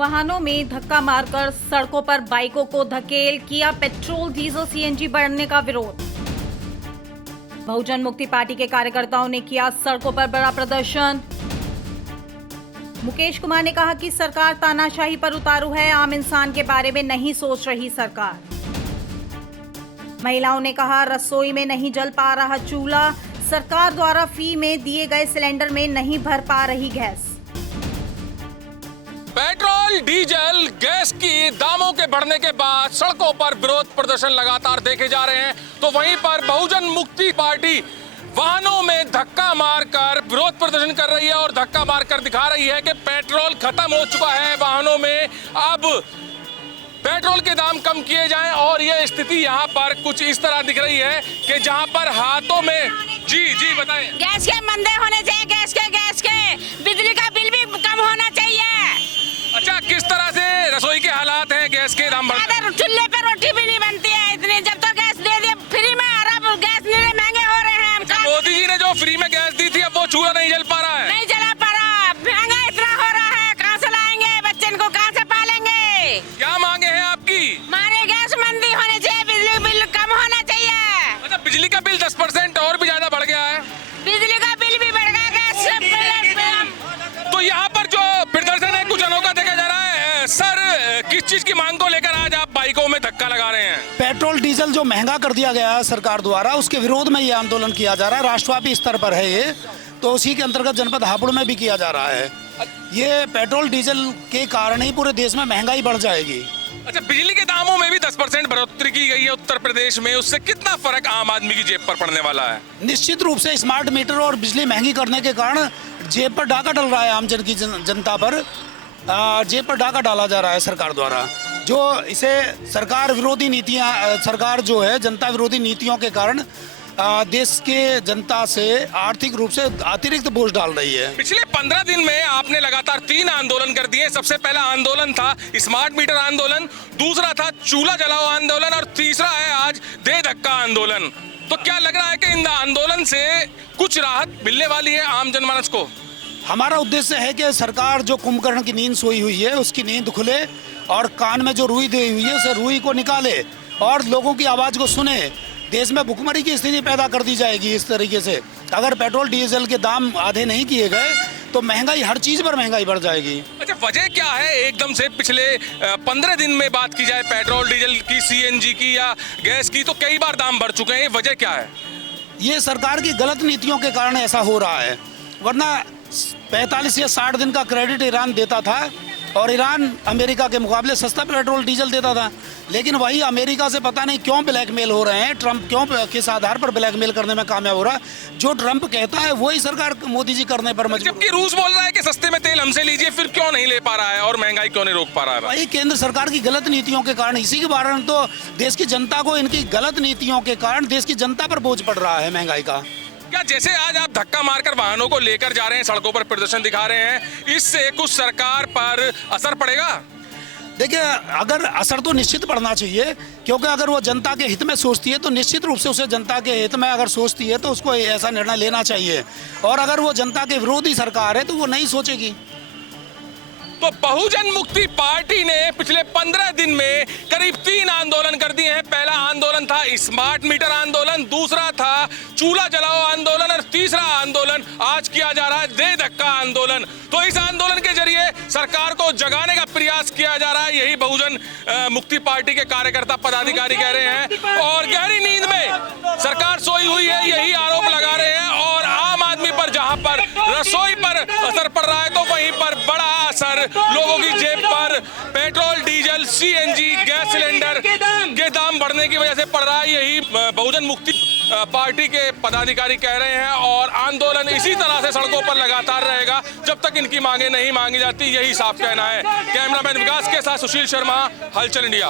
वाहनों में धक्का मारकर सड़कों पर बाइकों को धकेल किया पेट्रोल डीजल सीएनजी बढ़ने का विरोध। बहुजन मुक्ति पार्टी के कार्यकर्ताओं ने किया सड़कों पर बड़ा प्रदर्शन। मुकेश कुमार ने कहा कि सरकार तानाशाही पर उतारू है, आम इंसान के बारे में नहीं सोच रही सरकार। महिलाओं ने कहा रसोई में नहीं जल पा रहा चूल्हा, सरकार द्वारा फ्री में दिए गए सिलेंडर में नहीं भर पा रही गैस। पेट्रोल डीजल गैस की दामों के बढ़ने के बाद सड़कों पर विरोध प्रदर्शन लगातार देखे जा रहे हैं, तो वहीं पर बहुजन मुक्ति पार्टी वाहनों में धक्का मारकर विरोध प्रदर्शन कर रही है और धक्का मारकर दिखा रही है कि पेट्रोल खत्म हो चुका है वाहनों में, अब पेट्रोल के दाम कम किए जाएं। और यह स्थिति यहाँ पर कुछ इस तरह दिख रही है कि जहाँ पर हाथों में जी बताएं। गैस के मंदे होने चाहिए, गैस के बिजली का बिल भी कम होना चाहिए। अच्छा, किस तरह से रसोई के हालात हैं? गैस के दाम बढ़, चूल्हे पे रोटी भी नहीं बनती है इतनी, जब तो गैस दे दिए फ्री में, और अब गैस महंगे हो रहे हैं। मोदी जी ने जो फ्री में गैस दी थी, अब वो चूल्हा नहीं जल पा रहा है, नहीं जला पा रहा, महंगा इतना हो रहा है, कहाँ से लाएंगे बच्चे को, कहाँ से पालेंगे? क्या मांगे हैं आपकी? हमारे गैस मंदी होनी चाहिए, बिजली बिल कम होना चाहिए। अच्छा, बिजली का बिल 10% और भी ज्यादा बढ़ गया है। बिजली का बिल भी बढ़ गया, गैस तो यहाँ पर जो प्रदर्शन है कुछ अनोखा देखा जा रहा है। सर, किस चीज की मांग को लेकर आज आप बाइकों में धक्का लगा रहे हैं? पेट्रोल डीजल जो महंगा कर दिया गया है सरकार द्वारा, उसके विरोध में ये आंदोलन किया जा रहा है। राष्ट्रव्यापी स्तर पर है ये, तो उसी के अंतर्गत जनपद हापुड़ में भी किया जा रहा है। ये पेट्रोल डीजल के कारण ही पूरे देश में महंगाई बढ़ जाएगी। अच्छा, बिजली के दामों में भी 10% बढ़ोतरी की गई है उत्तर प्रदेश में, उससे कितना फर्क आम आदमी की जेब पर पड़ने वाला है? निश्चित रूप से स्मार्ट मीटर और बिजली महंगी करने के कारण जेब पर डाका डल रहा है, आम जन की जनता पर जेब पर डाका डाला जा रहा है सरकार द्वारा। जो इसे सरकार विरोधी नीतियां, सरकार जो है जनता विरोधी नीतियों के कारण देश के जनता से आर्थिक रूप से अतिरिक्त बोझ डाल रही है। पिछले 15 दिन में आपने लगातार 3 आंदोलन कर दिए। सबसे पहला आंदोलन था स्मार्ट मीटर आंदोलन, दूसरा था चूल्हा जलाओ आंदोलन और तीसरा है आज दे धक्का आंदोलन। तो क्या लग रहा है कि इन आंदोलन से कुछ राहत मिलने वाली है आम जनमानस को? हमारा उद्देश्य है कि सरकार जो कुंभकर्ण की नींद सोई हुई है उसकी नींद खुले और कान में जो रुई दी हुई है उसे रुई को निकाले और लोगों की आवाज़ को सुने। देश में भुखमरी की स्थिति पैदा कर दी जाएगी इस तरीके से। अगर पेट्रोल डीजल के दाम आधे नहीं किए गए तो महंगाई, हर चीज़ पर महंगाई बढ़ जाएगी। अच्छा, वजह क्या है एकदम से पिछले 15 दिन में बात की जाए पेट्रोल डीजल की, सीएनजी की या गैस की, तो कई बार दाम बढ़ चुके हैं, वजह क्या है? ये सरकार की गलत नीतियों के कारण ऐसा हो रहा है, वरना 45 या 60 दिन का क्रेडिट ईरान देता था और ईरान अमेरिका के मुकाबले सस्ता पेट्रोल डीजल देता था। लेकिन वही अमेरिका से पता नहीं क्यों ब्लैकमेल हो रहे हैं, ट्रंप क्यों किस आधार पर ब्लैकमेल करने में कामयाब हो रहा है। जो ट्रंप कहता है वही सरकार मोदी जी करने पर मजबूर। जबकि रूस बोल रहा है कि सस्ते में तेल हमसे लीजिए, फिर क्यों नहीं ले पा रहा है और महंगाई क्यों नहीं रोक पा रहा है? वही केंद्र सरकार की गलत नीतियों के कारण, इसी के कारण तो देश की जनता को, इनकी गलत नीतियों के कारण देश की जनता पर बोझ पड़ रहा है महंगाई का। क्या जैसे आज आप धक्का मारकर वाहनों को लेकर जा रहे हैं, सड़कों पर प्रदर्शन दिखा रहे हैं, इससे कुछ सरकार पर असर पड़ेगा? देखिए, अगर असर तो निश्चित पड़ना चाहिए, क्योंकि अगर वो जनता के हित में सोचती है तो निश्चित रूप से उसे जनता के हित में अगर सोचती है तो उसको ऐसा निर्णय लेना चाहिए। और अगर वो जनता के विरोधी सरकार है तो वो नहीं सोचेगी। तो बहुजन मुक्ति पार्टी ने पिछले 15 दिन में करीब 3 आंदोलन कर दिए हैं। पहला आंदोलन था स्मार्ट मीटर आंदोलन, दूसरा था चूल्हा जलाओ आंदोलन और तीसरा आंदोलन आज किया जा रहा है दे धक्का आंदोलन। तो इस आंदोलन के जरिए सरकार को जगाने का प्रयास किया जा रहा है, यही बहुजन मुक्ति पार्टी के कार्यकर्ता पदाधिकारी कह रहे हैं। और गहरी नींद में सरकार सोई हुई है, यही आरोप लगा रहे हैं। और आम आदमी पर जहां पर रसोई पर असर पड़ रहा है तो वहीं पर बड़ा असर लोगों की जेब पर petrol diesel CNG gas cylinder के दाम बढ़ने की वजह से पड़ रहा है, यही बहुजन मुक्ति पार्टी के पदाधिकारी कह रहे हैं। और आंदोलन इसी तरह से सड़कों पर लगातार रहेगा जब तक इनकी मांगे नहीं मांगी जाती, यही साफ कहना है। कैमरामैन विकास के साथ सुशील शर्मा, हलचल इंडिया।